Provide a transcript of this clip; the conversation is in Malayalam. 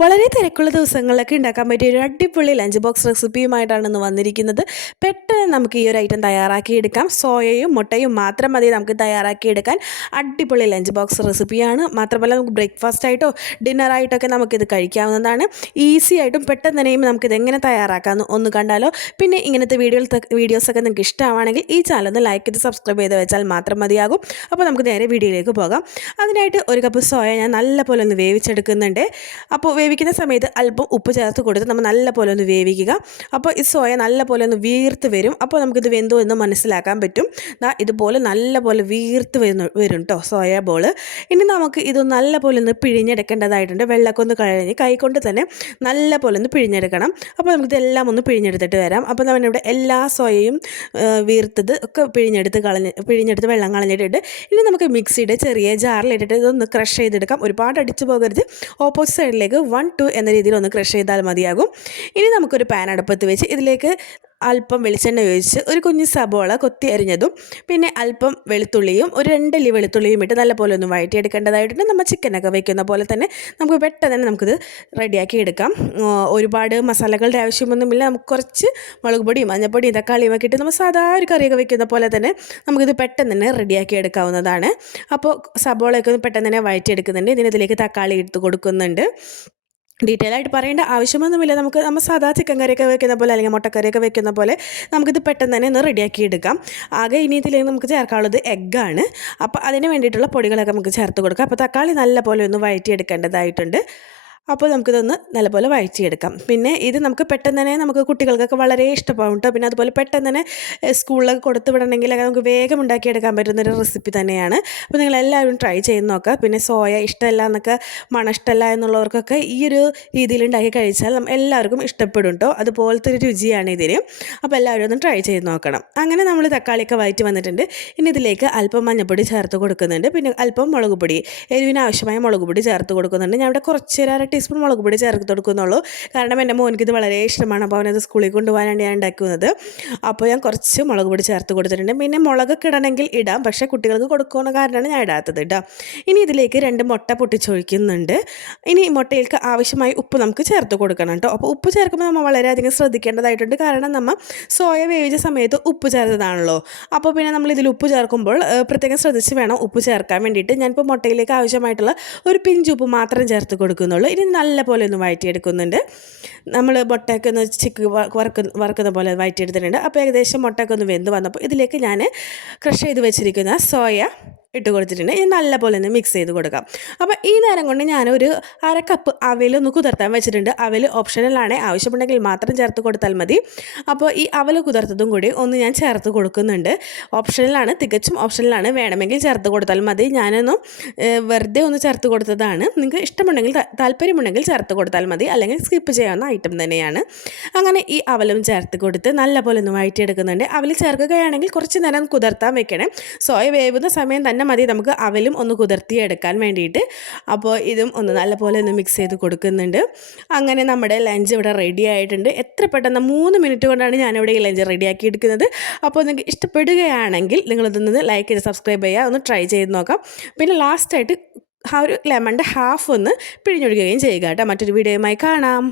വളരെ തിരക്കുള്ള ദിവസങ്ങളിലൊക്കെ ഉണ്ടാക്കാൻ പറ്റിയ ഒരു അടിപൊളി ലഞ്ച് ബോക്സ് റെസിപ്പിയുമായിട്ടാണ് ഇന്ന് വന്നിരിക്കുന്നത്. പെട്ടെന്ന് നമുക്ക് ഈ ഒരു ഐറ്റം തയ്യാറാക്കിയെടുക്കാം. സോയയും മുട്ടയും മാത്രം മതി നമുക്ക് തയ്യാറാക്കിയെടുക്കാൻ. അടിപൊളി ലഞ്ച് ബോക്സ് റെസിപ്പിയാണ്. മാത്രമല്ല നമുക്ക് ബ്രേക്ക്ഫാസ്റ്റ് ആയിട്ടോ ഡിന്നറായിട്ടൊക്കെ നമുക്കിത് കഴിക്കാവുന്നതാണ്. ഈസി ആയിട്ടും പെട്ടെന്ന് തന്നെയും നമുക്കിത് എങ്ങനെ തയ്യാറാക്കാമെന്ന് ഒന്ന് കണ്ടാലോ. പിന്നെ ഇങ്ങനത്തെ വീഡിയോസൊക്കെ നിങ്ങൾക്ക് ഇഷ്ടമാണെങ്കിൽ ഈ ചാനൽ ഒന്ന് ലൈക്ക് ചെയ്ത് സബ്സ്ക്രൈബ് ചെയ്ത് വെച്ചാൽ മാത്രം മതിയാകും. അപ്പോൾ നമുക്ക് നേരെ വീഡിയോയിലേക്ക് പോകാം. അതിനായിട്ട് ഒരു കപ്പ് സോയ ഞാൻ നല്ലപോലെ ഒന്ന് വേവിച്ചെടുക്കുന്നുണ്ട്. അപ്പോൾ വേവിക്കുന്ന സമയത്ത് അല്പം ഉപ്പ് ചേർത്ത് കൊടുത്ത് നമ്മൾ നല്ലപോലെ ഒന്ന് വേവിക്കുക. അപ്പോൾ ഈ സോയ നല്ലപോലെ ഒന്ന് വീർത്ത് വരും. അപ്പോൾ നമുക്കിത് വെന്തോ എന്ന് മനസ്സിലാക്കാൻ പറ്റും. ഇതുപോലെ നല്ലപോലെ വീർത്ത് വരും കേട്ടോ സോയ ബോൾ. ഇനി നമുക്ക് ഇത് നല്ലപോലെ ഒന്ന് പിഴിഞ്ഞെടുക്കേണ്ടതായിട്ടുണ്ട്. വെള്ളമൊക്കെ ഒന്ന് കഴിഞ്ഞ് കൈകൊണ്ട് തന്നെ നല്ലപോലെ ഒന്ന് പിഴിഞ്ഞെടുക്കണം. അപ്പോൾ നമുക്കിതെല്ലാം ഒന്ന് പിഴിഞ്ഞെടുത്തിട്ട് വരാം. അപ്പോൾ നമ്മളിവിടെ എല്ലാ സോയയും വീർത്തത് ഒക്കെ പിഴിഞ്ഞെടുത്ത് വെള്ളം കളഞ്ഞിട്ടുണ്ട്. ഇനി നമുക്ക് മിക്സിയുടെ ചെറിയ ജാറിലിട്ടിട്ട് ഇതൊന്ന് ക്രഷ് ചെയ്തെടുക്കാം. ഒരുപാട് അടിച്ചു പോകരുത്. ഓപ്പോസിറ്റ് സൈഡിലേക്ക് 1-2 എന്ന രീതിയിൽ ഒന്ന് ക്രഷ് ചെയ്താൽ മതിയാകും. ഇനി നമുക്കൊരു പാൻ അടുപ്പത്ത് വെച്ച് ഇതിലേക്ക് അല്പം വെളിച്ചെണ്ണ ഒഴിച്ച് ഒരു കുഞ്ഞ് സബോള കൊത്തി അരിഞ്ഞതും പിന്നെ അല്പം വെളുത്തുള്ളിയും ഒരു 2 അല്ലി വെളുത്തുള്ളിയും ഇട്ട് നല്ലപോലെ ഒന്ന് വഴറ്റിയെടുക്കേണ്ടതായിട്ടുണ്ട്. നമ്മൾ ചിക്കനൊക്കെ വയ്ക്കുന്ന പോലെ തന്നെ നമുക്ക് പെട്ടെന്ന് തന്നെ നമുക്കിത് റെഡിയാക്കി എടുക്കാം. ഒരുപാട് മസാലകളുടെ ആവശ്യമൊന്നുമില്ല. നമുക്ക് കുറച്ച് മുളക് പൊടിയും മഞ്ഞൾപ്പൊടിയും തക്കാളിയും ഒക്കെ ഇട്ട് നമ്മൾ സാധാ ഒരു കറിയൊക്കെ വയ്ക്കുന്ന പോലെ തന്നെ നമുക്കിത് പെട്ടെന്ന് തന്നെ റെഡിയാക്കി എടുക്കാവുന്നതാണ്. അപ്പോൾ സബോളയൊക്കെ ഒന്ന് പെട്ടെന്ന് തന്നെ വഴറ്റിയെടുക്കുന്നുണ്ട്. ഇതിലേക്ക് തക്കാളി ഇട്ട് കൊടുക്കുന്നുണ്ട്. ഡീറ്റെയിൽ ആയിട്ട് പറയേണ്ട ആവശ്യമൊന്നുമില്ല. നമ്മൾ സാധാ ചിക്കൻ കറിയൊക്കെ വെക്കുന്ന പോലെ അല്ലെങ്കിൽ മുട്ടക്കറിയൊക്കെ വെക്കുന്ന പോലെ നമുക്കിത് പെട്ടെന്ന് തന്നെ ഒന്ന് റെഡിയാക്കി എടുക്കാം. ആകെ ഇനി ഇതിലേക്ക് നമുക്ക് ചേർക്കാനുള്ളത് എഗ്ഗാണ്. അപ്പോൾ അതിന് വേണ്ടിയിട്ടുള്ള പൊടികളൊക്കെ നമുക്ക് ചേർത്ത് കൊടുക്കാം. അപ്പോൾ തക്കാളി നല്ല പോലെ ഒന്ന് വഴറ്റിയെടുക്കേണ്ടതായിട്ടുണ്ട്. അപ്പോൾ നമുക്കിതൊന്ന് നല്ലപോലെ വഴറ്റിയെടുക്കാം. പിന്നെ ഇത് നമുക്ക് പെട്ടെന്ന് തന്നെ നമുക്ക് കുട്ടികൾക്കൊക്കെ വളരെ ഇഷ്ടമാവും കേട്ടോ. പിന്നെ അതുപോലെ പെട്ടെന്ന് തന്നെ സ്കൂളിലൊക്കെ കൊടുത്ത് വിടണമെങ്കിലൊക്കെ നമുക്ക് വേഗം ഉണ്ടാക്കിയെടുക്കാൻ പറ്റുന്നൊരു റെസിപ്പി തന്നെയാണ്. അപ്പോൾ നിങ്ങളെല്ലാവരും ട്രൈ ചെയ്ത് നോക്കുക. പിന്നെ സോയ ഇഷ്ടമല്ല എന്നൊക്കെ മണം ഇഷ്ടമല്ല എന്നുള്ളവർക്കൊക്കെ ഈ ഒരു രീതിയിൽ ഉണ്ടാക്കി കഴിച്ചാൽ എല്ലാവർക്കും ഇഷ്ടപ്പെടും കേട്ടോ. അതുപോലത്തെ ഒരു രുചിയാണ് ഇതിന്. അപ്പോൾ എല്ലാവരും ഒന്ന് ട്രൈ ചെയ്ത് നോക്കണം. അങ്ങനെ നമ്മൾ തക്കാളിയൊക്കെ വഴറ്റി വന്നിട്ടുണ്ട്. ഇനി ഇതിലേക്ക് അല്പം മഞ്ഞൾപ്പൊടി ചേർത്ത് കൊടുക്കുന്നുണ്ട്. പിന്നെ അല്പം മുളക് പൊടി, എരിവിന് ആവശ്യമായ മുളക് പൊടി ചേർത്ത് കൊടുക്കുന്നുണ്ട്. ഞാൻ ഇവിടെ കുറച്ച് 1/2 ടീസ്പൂൺ മുളക് പൊടി ചേർത്ത് കൊടുക്കുന്നുള്ളൂ. കാരണം എൻ്റെ മോനിക്കിത് വളരെ ഇഷ്ടമാണ്. അപ്പോൾ അവനത് സ്കൂളിൽ കൊണ്ടുപോകാനാണ് ഞാൻ ഉണ്ടാക്കുന്നത്. അപ്പോൾ ഞാൻ കുറച്ച് മുളക് പൊടി ചേർത്ത് കൊടുത്തിട്ടുണ്ട്. പിന്നെ മുളകൊക്കെ ഇടണമെങ്കിൽ ഇടാം, പക്ഷേ കുട്ടികൾക്ക് കൊടുക്കുന്ന കാരണമാണ് ഞാൻ ഇടാത്തത് കേട്ടോ. ഇനി ഇതിലേക്ക് 2 മുട്ട പൊട്ടിച്ചൊഴിക്കുന്നുണ്ട്. ഇനി മുട്ടയിലേക്ക് ആവശ്യമായി ഉപ്പ് നമുക്ക് ചേർത്ത് കൊടുക്കണം കേട്ടോ. അപ്പോൾ ഉപ്പ് ചേർക്കുമ്പോൾ നമ്മൾ വളരെയധികം ശ്രദ്ധിക്കേണ്ടതായിട്ടുണ്ട്. കാരണം നമ്മൾ സോയ വേവിച്ച സമയത്ത് ഉപ്പ് ചേർത്തതാണല്ലോ. അപ്പോൾ പിന്നെ നമ്മൾ ഇതിൽ ഉപ്പ് ചേർക്കുമ്പോൾ പ്രത്യേകം ശ്രദ്ധിച്ച് വേണം ഉപ്പ് ചേർക്കാൻ വേണ്ടിയിട്ട്. ഞാനിപ്പോൾ മുട്ടയിലേക്ക് ആവശ്യമായിട്ടുള്ള ഒരു പിഞ്ച് ഉപ്പ് മാത്രം ചേർത്ത് കൊടുക്കുന്നുള്ളൂ. ഇനി നല്ല പോലെ ഒന്ന് വഴറ്റിയെടുക്കുന്നുണ്ട്. നമ്മൾ മുട്ടയൊക്കെ ഒന്ന് വറുക്കുന്ന പോലെ വഴറ്റിയെടുത്തിട്ടുണ്ട്. അപ്പോൾ ഏകദേശം മുട്ടയൊക്കെ ഒന്ന് വെന്ത് വന്നപ്പോൾ ഇതിലേക്ക് ഞാൻ ക്രഷ് ചെയ്ത് വെച്ചിരിക്കുന്ന സോയ ഇട്ട് കൊടുത്തിട്ടുണ്ട്. ഇനി നല്ലപോലെ ഒന്ന് മിക്സ് ചെയ്ത് കൊടുക്കാം. അപ്പോൾ ഈ നേരം കൊണ്ട് ഞാനൊരു 1/2 കപ്പ് അവലൊന്ന് കുതിർത്താൻ വെച്ചിട്ടുണ്ട്. അവൽ ഓപ്ഷണലാണ്, ആവശ്യമുണ്ടെങ്കിൽ മാത്രം ചേർത്ത് കൊടുത്താൽ മതി. അപ്പോൾ ഈ അവൽ കുതിർത്തതും കൂടി ഒന്ന് ഞാൻ ചേർത്ത് കൊടുക്കുന്നുണ്ട്. ഓപ്ഷണലാണ്, തികച്ചും ഓപ്ഷണലാണ്. വേണമെങ്കിൽ ചേർത്ത് കൊടുത്താൽ മതി. ഞാനൊന്നും വെറുതെ ഒന്ന് ചേർത്ത് കൊടുത്തതാണ്. നിങ്ങൾക്ക് ഇഷ്ടമുണ്ടെങ്കിൽ താല്പര്യമുണ്ടെങ്കിൽ ചേർത്ത് കൊടുത്താൽ മതി, അല്ലെങ്കിൽ സ്കിപ്പ് ചെയ്യാവുന്ന ഐറ്റം തന്നെയാണ്. അങ്ങനെ ഈ അവലും ചേർത്ത് കൊടുത്ത് നല്ലപോലെ ഒന്ന് വഴറ്റിയെടുക്കുന്നുണ്ട്. അവൽ ചേർക്കുകയാണെങ്കിൽ കുറച്ച് നേരം കുതിർത്താൻ വെക്കണം. സോയ വേവുന്ന സമയം തന്നെ മതി നമുക്ക് അവലും ഒന്ന് കുതിർത്തിയെടുക്കാൻ വേണ്ടിയിട്ട്. അപ്പോൾ ഇതും ഒന്ന് നല്ലപോലെ ഒന്ന് മിക്സ് ചെയ്ത് കൊടുക്കുന്നുണ്ട്. അങ്ങനെ നമ്മുടെ ലഞ്ച് ഇവിടെ റെഡി ആയിട്ടുണ്ട്. എത്ര പെട്ടെന്ന് 3 മിനിറ്റ് കൊണ്ടാണ് ഞാനിവിടെ ഈ ലഞ്ച് റെഡിയാക്കി എടുക്കുന്നത്. അപ്പോൾ നിങ്ങൾക്ക് ഇഷ്ടപ്പെടുകയാണെങ്കിൽ നിങ്ങളിതൊന്ന് ലൈക്ക് ചെയ്ത് സബ്സ്ക്രൈബ് ചെയ്യുക, ഒന്ന് ട്രൈ ചെയ്ത് നോക്കാം. പിന്നെ ലാസ്റ്റായിട്ട് ഒരു ലെമണിൻ്റെ ഹാഫ് ഒന്ന് പിഴിഞ്ഞൊഴിക്കുകയും ചെയ്യുക കേട്ടോ. മറ്റൊരു വീഡിയോയുമായി കാണാം.